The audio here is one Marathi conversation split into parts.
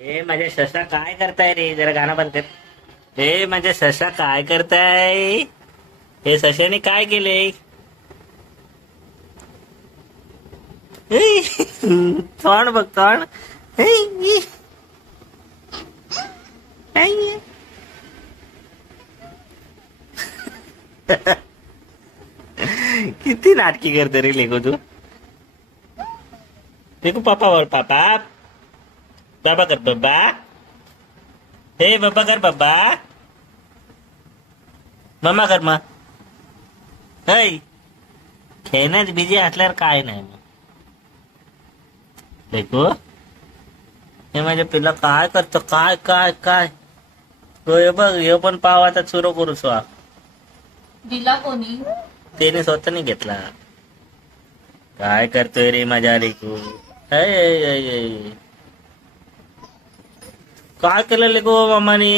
हे माझ्या ससा काय करताय रे? जरा गाणं बंद कर. हे माझ्या ससा काय करताय? हे सशाने काय केले? तोंड बघ तोंड. किती नाटकी करते रे लेखो तू? लेखू पापा बोल पापा. बाबा कर बाबा हे बाबा कर बाबा मम्मा कर मग हय खेळण्यात बिझी असल्यावर काय नाही मग. देखो. हे माझ्या पिल्ला काय करतो काय काय काय? तो हे बघ हे पण पाव आता सुरू करू स्वा. दिला कोणी? त्याने स्वतःने घेतला. काय करतोय रे माझ्या लेकू ऐ, ऐ, ऐ, ऐ. काय केलं लेकू मामाने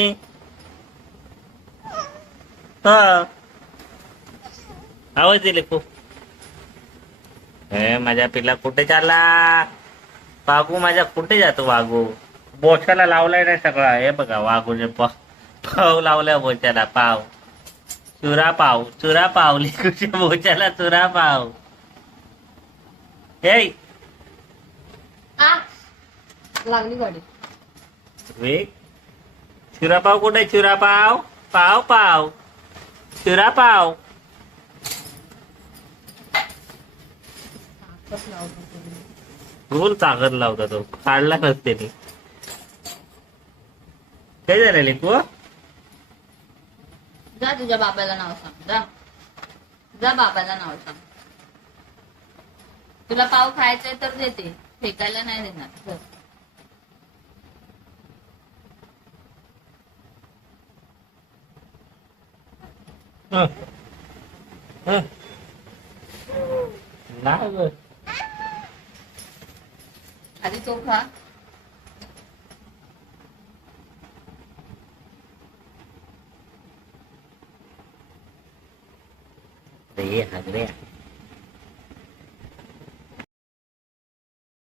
हा आवाज दे लेकू हे माझ्या पिल्ला कुठे चालला वागू माझ्या कुठे जातो वागू बोशाला लावलाय नाही सगळा हे बघा वाघूने पाव पाव लावलाय बोचाला पाव चुरा पाव चुरा पाव लिकूच्या बोचाला चुरा पाव हे आ लागली गाडी वे चुरा कुठे चिरापाव पाव पाव. पाव चुरा ताकद लावता तो. काढला नसते मी काय झालं लिकू? जा तुझ्या बाबाला नाव सांग. जा. जा बाबाला नाव सांग. तुला पाव खायचंय तर देते. फेकायला नाही देणार. à. à. lá rồi à đi chụp hả Hãy subscribe cho kênh không bỏ lỡ những video